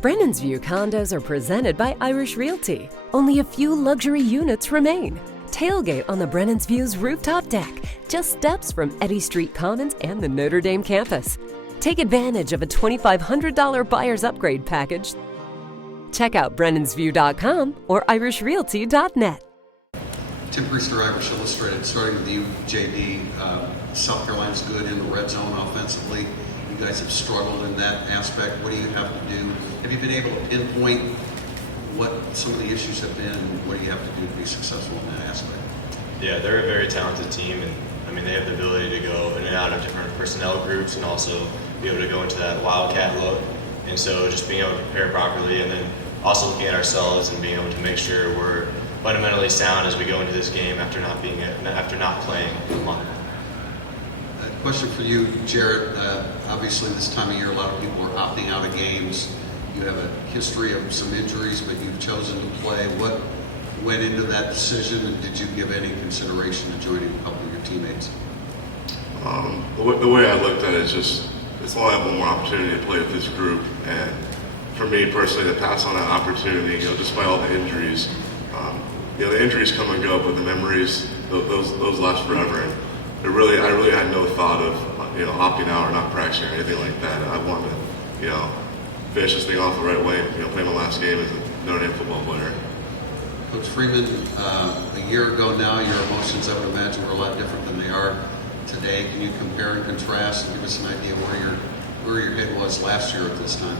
Brennan's View condos are presented by Irish Realty. Only a few luxury units remain. Tailgate on the Brennan's View's rooftop deck, just steps from Eddy Street Commons and the Notre Dame campus. Take advantage of a $2,500 buyer's upgrade package. Check out brennansview.com or irishrealty.net. Tim Priester, Irish Illustrated, starting with you, JD. South Carolina's good in the red zone offensively. You guys have struggled in that aspect. What do you have to do? Have you been able to pinpoint what some of the issues have been, and what do you have to do to be successful in that aspect? Yeah, they're a very talented team, and I mean they have the ability to go in and out of different personnel groups and also be able to go into that wildcat look. And so just being able to prepare properly, and then also looking at ourselves and being able to make sure we're fundamentally sound as we go into this game after not playing a month. Question for you, Jarrett. Obviously, this time of year, a lot of people are opting out of games. You have a history of some injuries, but you've chosen to play. What went into that decision, and did you give any consideration to joining a couple of your teammates? The way I looked at it is just, it's only have one more opportunity to play with this group, and for me personally, to pass on that opportunity, despite all the injuries, the injuries come and go, but the memories, those last forever. And I really had no thought of, opting out or not practicing or anything like that. I wanted to, finish this thing off the right way and, play my last game as a Notre Dame football player. Coach Freeman, a year ago now, your emotions, I would imagine, were a lot different than they are today. Can you compare and contrast and give us an idea where your head was last year at this time?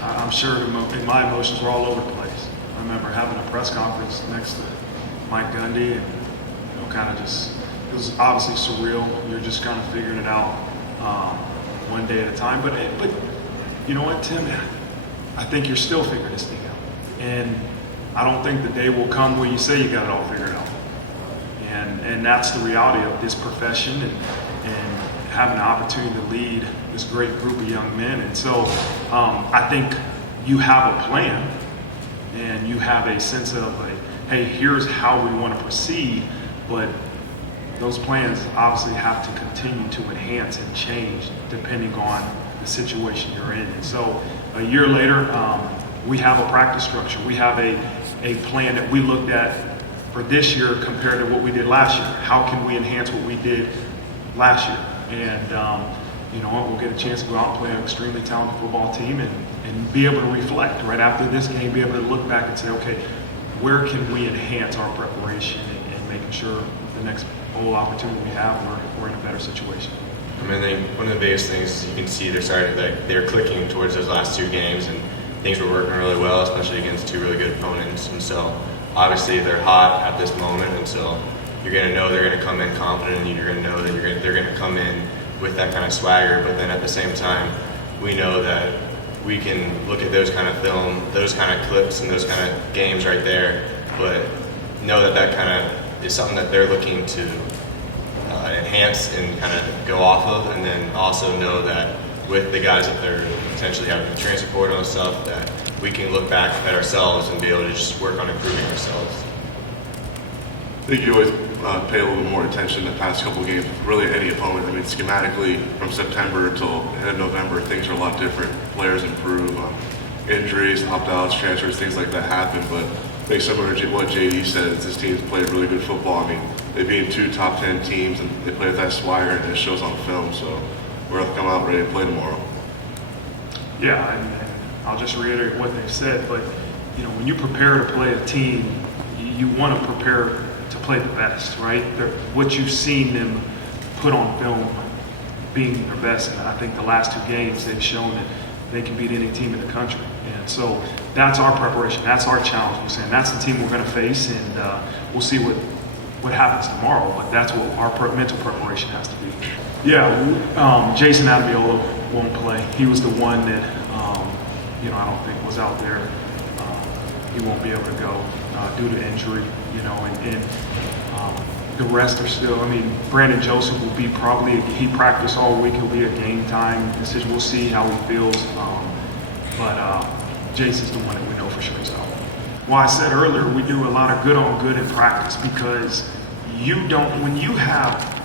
I'm sure my emotions were all over the place. I remember having a press conference next to Mike Gundy, and it was obviously surreal. You're just kind of figuring it out one day at a time. But you know what, Tim? I think you're still figuring this thing out, and I don't think the day will come where you say you got it all figured out. And that's the reality of this profession, and having the opportunity to lead this great group of young men. And so I think you have a plan, and you have a sense of, hey, here's how we want to proceed, but those plans obviously have to continue to enhance and change depending on the situation you're in. And so a year later, we have a practice structure. We have a plan that we looked at for this year compared to what we did last year. How can we enhance what we did last year? And we'll get a chance to go out and play an extremely talented football team and be able to reflect right after this game, be able to look back and say, okay, where can we enhance our preparation and making sure the next bowl opportunity we have, we're in a better situation. I mean, one of the biggest things you can see they're clicking towards those last two games, and things were working really well, especially against two really good opponents. And so obviously they're hot at this moment, and so you're going to know they're going to come in confident, and you're going to know that they're going to come in with that kind of swagger. But then at the same time, we know that we can look at those kind of film, those kind of clips, and those kind of games right there, but know that kind of is something that they're looking to enhance and kind of go off of, and then also know that with the guys that they're potentially having to transfer forward on stuff, that we can look back at ourselves and be able to just work on improving ourselves. I think you always pay a little bit more attention the past couple of games, really any opponent. I mean, schematically, from September till end of November, things are a lot different. Players improve, injuries, opt-outs, transfers, things like that happen. But I think similar to what JD said, this team's played really good football. I mean, they beat two top 10 teams, and they play with that swagger, and it shows on film. So we're going to come out ready to play tomorrow. Yeah, and I'll just reiterate what they've said, but when you prepare to play a team, you want to prepare to play the best, right? What you've seen them put on film being their best, and I think the last two games they've shown that they can beat any team in the country. And so that's our preparation, that's our challenge. We're saying that's the team we're going to face, and we'll see what happens tomorrow, but that's what our mental preparation has to be. Yeah, Jason Ademiolo won't play. He was the one that I don't think was out there. He won't be able to go due to injury, and the rest are still, Brandon Joseph will be he practiced all week, he'll be a game time decision. We'll see how he feels, but Jason's the one that we know for sure he's out. Well, I said earlier, we do a lot of good on good in practice, because when you have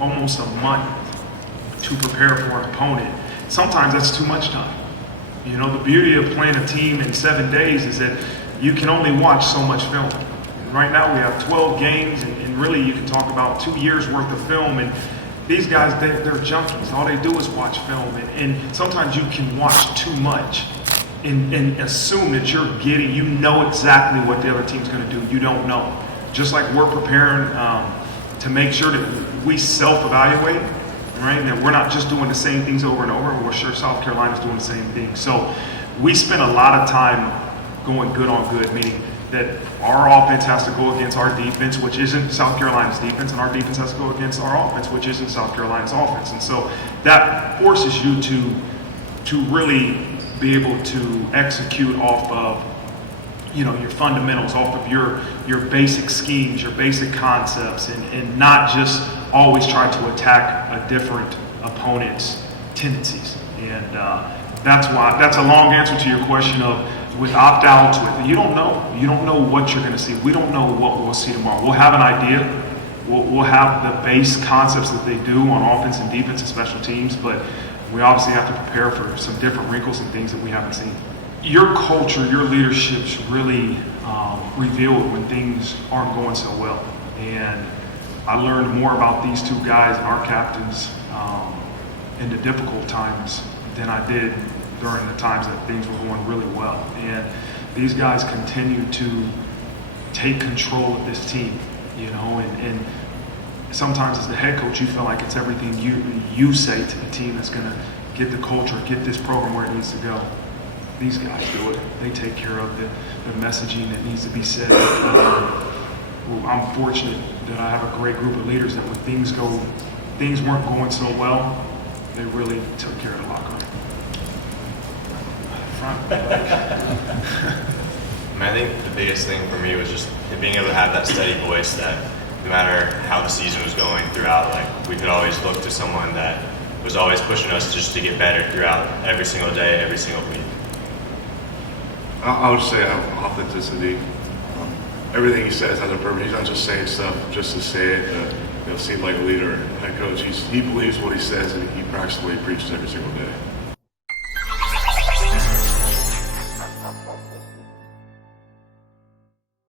almost a month to prepare for an opponent, sometimes that's too much time. You know, the beauty of playing a team in 7 days is that you can only watch so much film. And right now we have 12 games, and really you can talk about 2 years worth of film. And these guys, they're junkies. All they do is watch film. And sometimes you can watch too much and assume that you know exactly what the other team's going to do. You don't know. Just like we're preparing to make sure that we self-evaluate, right? And that we're not just doing the same things over and over. We're sure South Carolina's doing the same thing. So we spend a lot of time going good on good, meaning that our offense has to go against our defense, which isn't South Carolina's defense, and our defense has to go against our offense, which isn't South Carolina's offense. And so that forces you to really be able to execute off of, you know, your fundamentals, off of your basic schemes, your basic concepts, and not just always try to attack a different opponent's tendencies. And that's a long answer to your question of with opt-outs, you don't know what you're going to see. We don't know what we'll see tomorrow. We'll have an idea. We'll have the base concepts that they do on offense and defense and special teams, but we obviously have to prepare for some different wrinkles and things that we haven't seen. Your culture, your leadership's really revealed when things aren't going so well. And I learned more about these two guys and our captains in the difficult times than I did during the times that things were going really well. And these guys continue to take control of this team, you know, and sometimes as the head coach, you feel like it's everything you say to the team that's going to get the culture, get this program where it needs to go. These guys do it. They take care of the messaging that needs to be said. I'm fortunate that I have a great group of leaders that when things weren't going so well, they really took care of the locker room. I think the biggest thing for me was just being able to have that steady voice that no matter how the season was going throughout, like we could always look to someone that was always pushing us just to get better throughout every single day, every single week. I would say authenticity. Everything he says has a purpose. He's not just saying stuff just to say it. Seem like a leader, head coach. He believes what he says and he practices what he preaches every single day.